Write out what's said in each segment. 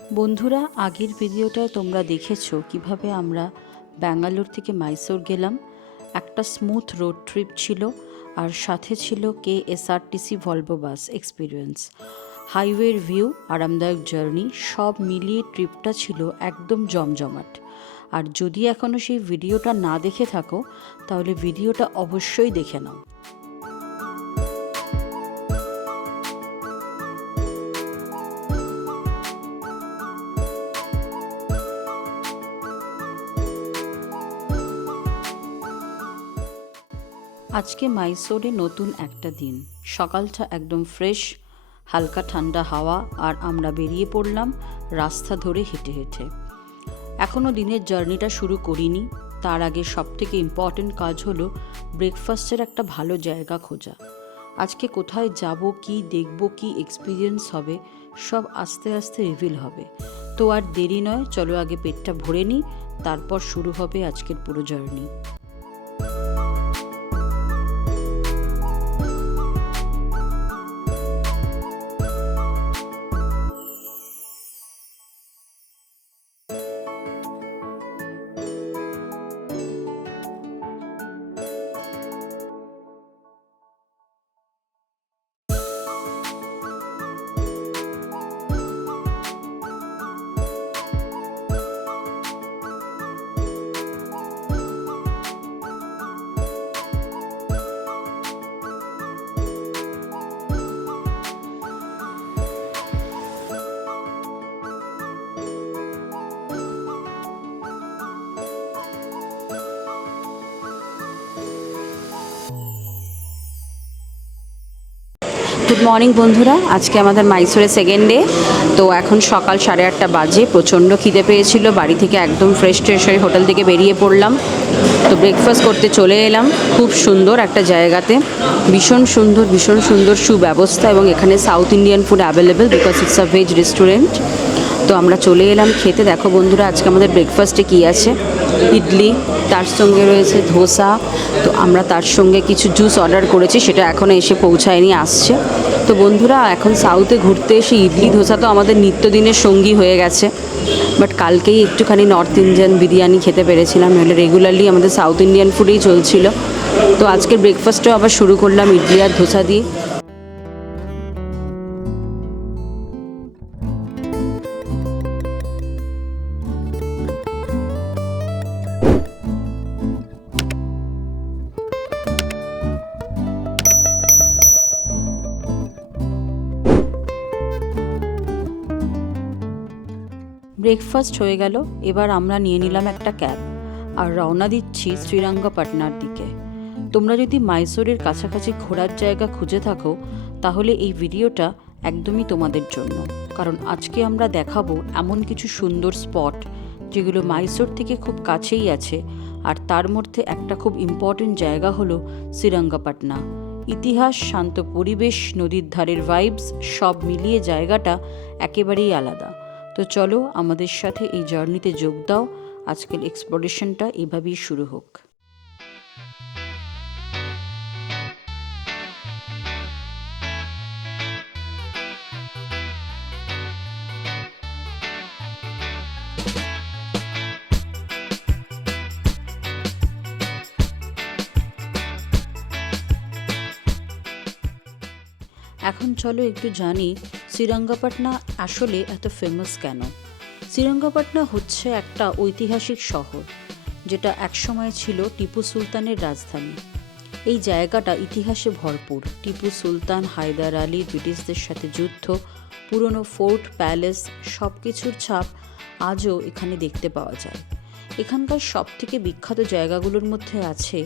বন্ধুরা, আগের ভিডিওটায় তোমরা দেখেছো কিভাবে আমরা ব্যাঙ্গালোর থেকে মাইসোর গেলাম। একটা স্মুথ রোড ট্রিপ ছিল, আর সাথে ছিল KSRTC ভলভো বাস এক্সপিরিয়েন্স। হাইওয়ের ভিউ, আরামদায়ক জার্নি সব মিলিয়ে ট্রিপটা ছিল একদম জমজমাট। আর যদি এখনও সেই ভিডিওটা না দেখে থাকো তাহলে ভিডিওটা অবশ্যই দেখে নাও। আজকে মাইসোরে নতুন একটা দিন। সকালটা একদম ফ্রেশ, হালকা ঠান্ডা হাওয়া, আর আমরা বেরিয়ে পড়লাম রাস্তা ধরে হেঁটে হেঁটে। এখনও দিনের জার্নিটা শুরু করিনি। তার আগে সবথেকে ইম্পর্টেন্ট কাজ হলো ব্রেকফাস্টের একটা ভালো জায়গা খোঁজা। আজকে কোথায় যাব, কি দেখব, কি এক্সপিরিয়েন্স হবে, সব আস্তে আস্তে রিভিল হবে। তো আর দেরি নয়, চলো আগে পেটটা ভরে নিই, তারপর শুরু হবে আজকের পুরো জার্নি। গুড মর্নিং বন্ধুরা, আজকে আমাদের মাইসোরে সেকেন্ড ডে। তো এখন সকাল 8:30 বাজে। প্রচণ্ড খিদে পেয়েছিল, বাড়ি থেকে একদম ফ্রেশ হয়ে হোটেল থেকে বেরিয়ে পড়লাম। তো ব্রেকফাস্ট করতে চলে এলাম খুব সুন্দর একটা জায়গাতে। ভীষণ সুন্দর সুব্যবস্থা, এবং এখানে south Indian food available because it's a veg restaurant. তো আমরা চলে এলাম খেতে। দেখো বন্ধুরা, আজকে আমাদের ব্রেকফাস্টে কী আছে: ইডলি, তার সঙ্গে রয়েছে ধোসা। তো আমরা তার সঙ্গে কিছু জুস অর্ডার করেছি, সেটা এখনও এসে পৌঁছায়নি, আসছে। তো বন্ধুরা, এখন সাউথে ঘুরতে এসে ইডলি ধোসা তো আমাদের নিত্যদিনের সঙ্গী হয়ে গেছে। বাট কালকেই একটুখানি নর্থ ইন্ডিয়ান বিরিয়ানি খেতে পেরেছিলাম, নাহলে রেগুলারলি আমাদের সাউথ ইন্ডিয়ান ফুডেই চলছিল। তো আজকের ব্রেকফাস্টও আবার শুরু করলাম ইডলি আর ধোসা দিয়ে। ব্রেকফাস্ট হয়ে গেল, এবার আমরা নিয়ে নিলাম একটা ক্যাব আর রওনা দিচ্ছি শ্রীরঙ্গপটনার দিকে। তোমরা যদি মাইসোরের কাছাকাছি ঘোরার জায়গা খুঁজে থাকো তাহলে এই ভিডিওটা একদমই তোমাদের জন্য, কারণ আজকে আমরা দেখাবো এমন কিছু সুন্দর স্পট যেগুলো মাইসোর থেকে খুব কাছেই আছে। আর তার মধ্যে একটা খুব ইম্পর্টেন্ট জায়গা হলো শ্রীরঙ্গপটনা। ইতিহাস, শান্ত পরিবেশ, নদীর ধারের ভাইবস সব মিলিয়ে জায়গাটা একেবারেই আলাদা। তো চলো আমাদের সাথে এই জার্নিতে যোগ দাও। আজকের এক্সপ্লোরেশনটা এভাবেই শুরু হোক। এখন চলো একটু জানি শ্রীরঙ্গপটনা আসলে এত ফেমাস কেন। শ্রীরঙ্গপটনা হচ্ছে একটা ঐতিহাসিক শহর, যেটা একসময় ছিল টিপু সুলতানের রাজধানী। এই জায়গাটা ইতিহাসে ভরপুর। টিপু সুলতান, হায়দার আলী, ব্রিটিশদের সাথে যুদ্ধ, পুরনো ফোর্ট, প্যালেস সব কিছুর ছাপ আজও এখানে দেখতে পাওয়া যায়। এখানকার সবথেকে বিখ্যাত জায়গাগুলোর মধ্যে আছে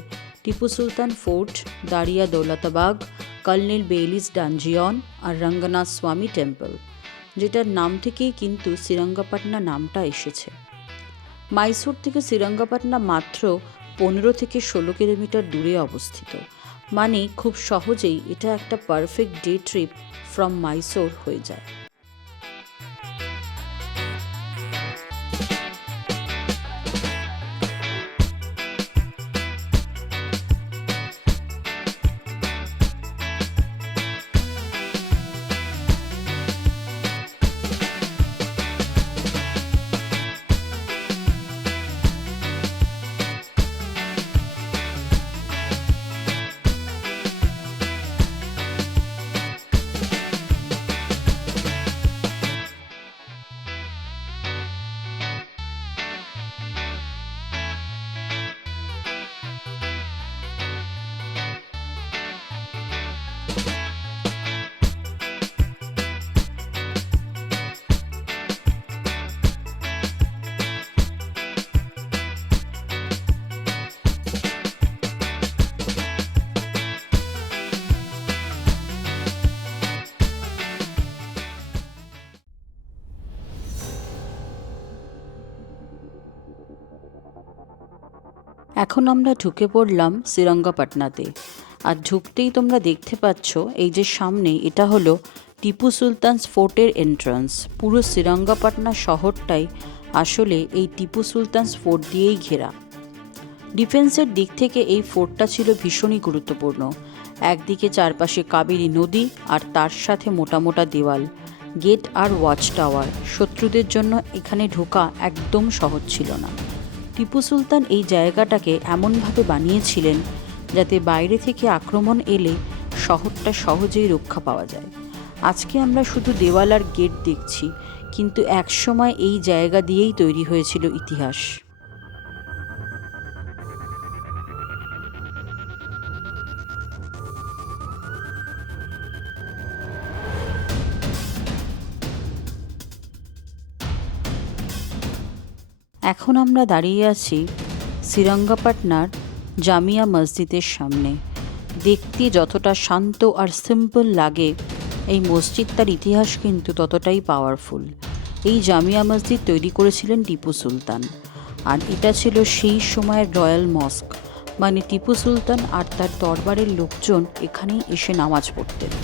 Tipu Sultan fort, দারিয়া দৌলতাবাগ, colonel বেইলিস dungeon আর রঙ্গনাথ স্বামী টেম্পল, যেটার নাম থেকেই কিন্তু শ্রীরঙ্গপটনা নামটা এসেছে। মাইসোর থেকে শ্রীরঙ্গপটনা মাত্র 15 থেকে 16 কিলোমিটার দূরে অবস্থিত। মানে খুব সহজেই এটা একটা perfect day trip from Mysore হয়ে যায়। এখন আমরা ঢুকে পড়লাম শ্রীরঙ্গপাটনাতে। আর ঢুকতেই তোমরা দেখতে পাচ্ছ এই যে সামনে, এটা হলো টিপু সুলতানস ফোর্টের এন্ট্রান্স। পুরো শ্রীরঙ্গপাটনা শহরটাই আসলে এই টিপু সুলতানস ফোর্ট দিয়েই ঘেরা। ডিফেন্সের দিক থেকে এই ফোর্টটা ছিল ভীষণই গুরুত্বপূর্ণ। একদিকে চারপাশে কাবেরী নদী আর তার সাথে মোটা মোটা দেওয়াল, গেট আর ওয়াচ টাওয়ার। শত্রুদের জন্য এখানে ঢোকা একদম সহজ ছিল না। টিপু সুলতান এই জায়গাটাকে এমনভাবে বানিয়েছিলেন যাতে বাইরে থেকে আক্রমণ এলে শহরটা সহজেই রক্ষা পাওয়া যায়। আজকে আমরা শুধু দেওয়াল আর গেট দেখছি, কিন্তু একসময় এই জায়গা দিয়েই তৈরি হয়েছিল ইতিহাস। এখন আমরা দাঁড়িয়ে আছি শ্রীরঙ্গপাটনার জামিয়া মসজিদের সামনে। দেখতে যতটা শান্ত আর সিম্পল লাগে, এই মসজিদটার ইতিহাস কিন্তু ততটাই পাওয়ারফুল। এই জামিয়া মসজিদ তৈরি করেছিলেন টিপু সুলতান, আর এটা ছিল সেই সময়ের রয়্যাল মস্ক। মানে টিপু সুলতান আর তার দরবারের লোকজন এখানেই এসে নামাজ পড়তেন।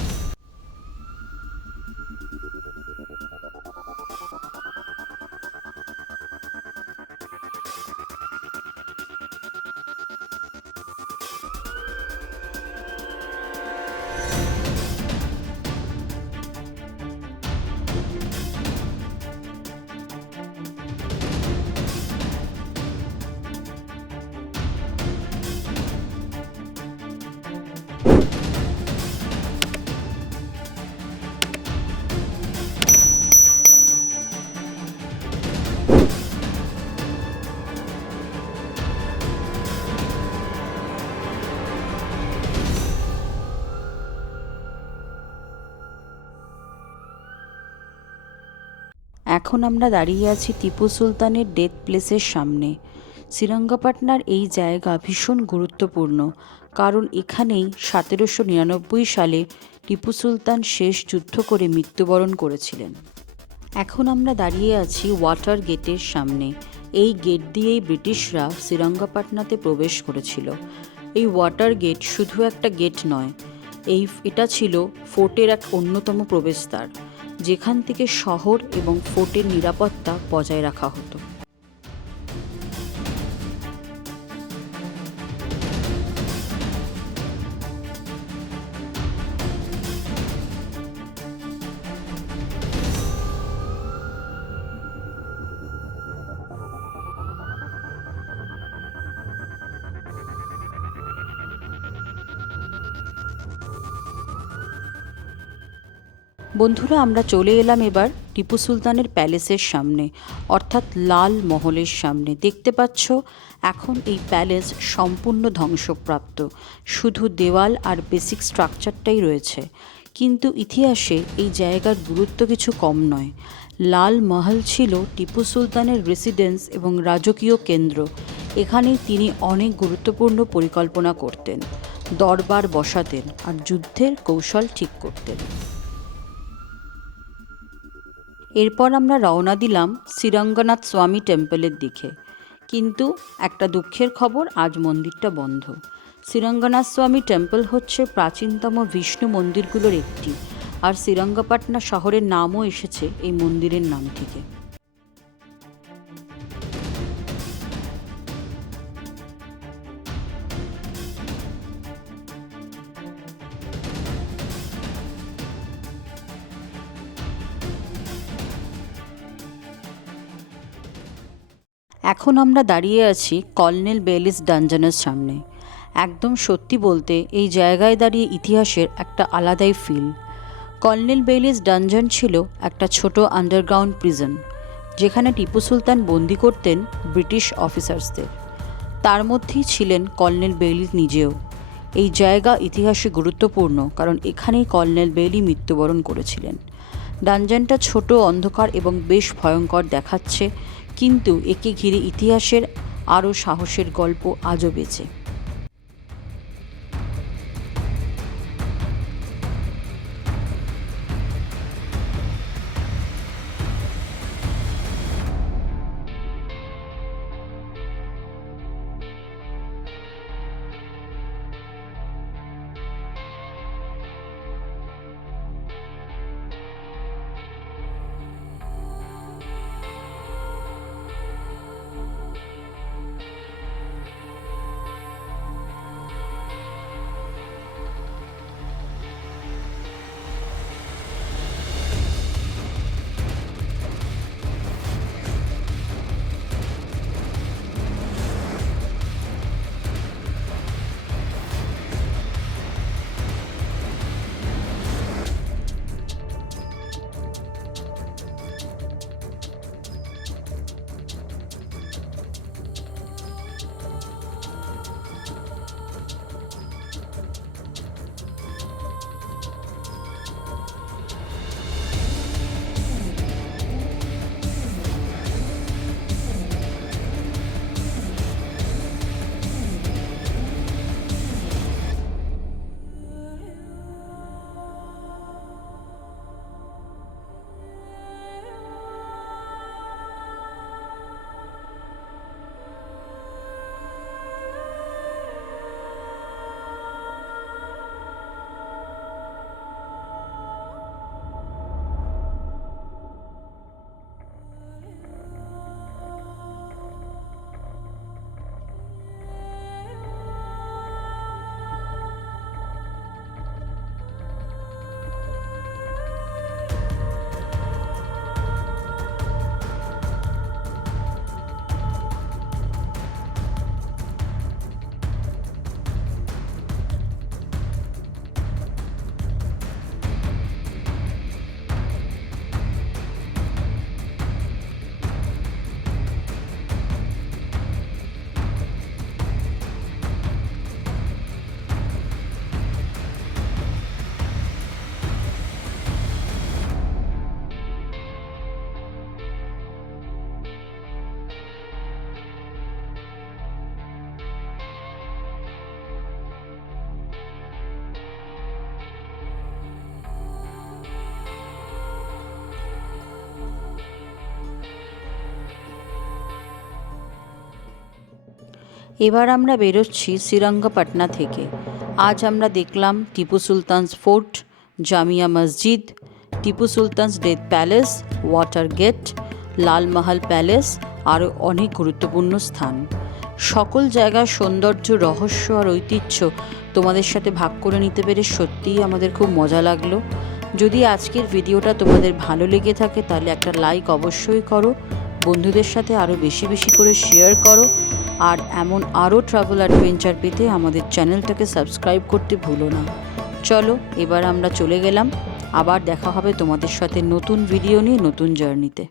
এখন আমরা দাঁড়িয়ে আছি টিপু সুলতানের ডেথ প্লেসের সামনে। শ্রীরঙ্গপাটনার এই জায়গা ভীষণ গুরুত্বপূর্ণ, কারণ এখানেই 1799 সালে টিপু সুলতান শেষ যুদ্ধ করে মৃত্যুবরণ করেছিলেন। এখন আমরা দাঁড়িয়ে আছি ওয়াটার গেটের সামনে। এই গেট দিয়েই ব্রিটিশরা শ্রীরঙ্গপাটনাতে প্রবেশ করেছিল। এই ওয়াটার গেট শুধু একটা গেট নয়, এটা ছিল ফোর্টের এক অন্যতম প্রবেশদ্বার, যেখান থেকে শহর এবং ফোর্টের নিরাপত্তা বজায় রাখা হতো। বন্ধুরা, আমরা চলে এলাম এবার টিপু সুলতানের প্যালেসের সামনে, অর্থাৎ লাল মহলের সামনে। দেখতে পাচ্ছ এখন এই প্যালেস সম্পূর্ণ ধ্বংসপ্রাপ্ত, শুধু দেওয়াল আর বেসিক স্ট্রাকচারটাই রয়েছে। কিন্তু ইতিহাসে এই জায়গার গুরুত্ব কিছু কম নয়। লাল মহল ছিল টিপু সুলতানের রেসিডেন্স এবং রাজকীয় কেন্দ্র। এখানেই তিনি অনেক গুরুত্বপূর্ণ পরিকল্পনা করতেন, দরবার বসাতেন আর যুদ্ধের কৌশল ঠিক করতেন। এরপর আমরা রওনা দিলাম শ্রীরঙ্গনাথ স্বামী টেম্পলের দিকে। কিন্তু একটা দুঃখের খবর, আজ মন্দিরটা বন্ধ। শ্রীরঙ্গনাথ স্বামী টেম্পল হচ্ছে প্রাচীনতম বিষ্ণু মন্দিরগুলোর একটি, আর শ্রীরঙ্গপাটনা শহরের নামও এসেছে এই মন্দিরের নাম থেকে। এখন আমরা দাঁড়িয়ে আছি কর্নেল বেলিস ডানজনের সামনে। একদম সত্যি বলতে এই জায়গায় দাঁড়িয়ে ইতিহাসের একটা আলাদাই ফিল। কর্নেল বেলিস ডানজন ছিল একটা ছোট আন্ডারগ্রাউন্ড প্রিজন, যেখানে টিপু সুলতান বন্দি করতেন ব্রিটিশ অফিসার্সদের। তার মধ্যেই ছিলেন কর্নেল বেইলি নিজেও। এই জায়গা ইতিহাসে গুরুত্বপূর্ণ কারণ এখানেই কর্নেল বেইলি মৃত্যুবরণ করেছিলেন। ডানজনটা ছোট, অন্ধকার এবং বেশ ভয়ঙ্কর দেখাচ্ছে, কিন্তু একে ঘিরে ইতিহাসের আরও সাহসের গল্প আজও বেঁচে। এবার আমরা বেরোচ্ছি শ্রীরঙ্গপাটনা থেকে। আজ আমরা দেখলাম Tipu sultans fort, Jamia Masjid, Tipu Sultan's death palace, water gate, Lal Mahal palace, আরও অনেক গুরুত্বপূর্ণ স্থান। সকল জায়গার সৌন্দর্য, রহস্য আর ঐতিহ্য তোমাদের সাথে ভাগ করে নিতে পেরে সত্যিই আমাদের খুব মজা লাগলো। যদি আজকের ভিডিওটা তোমাদের ভালো লেগে থাকে তাহলে একটা লাইক অবশ্যই করো, বন্ধুদের সাথে আরও বেশি বেশি করে শেয়ার করো, আর এমন আরও ট্রাভেল অ্যাডভেঞ্চার পেতে আমাদের চ্যানেলটাকে সাবস্ক্রাইব করতে ভুলো না। চলো এবার আমরা চলে গেলাম, আবার দেখা হবে তোমাদের সাথে নতুন ভিডিও নিয়ে, নতুন জার্নিতে।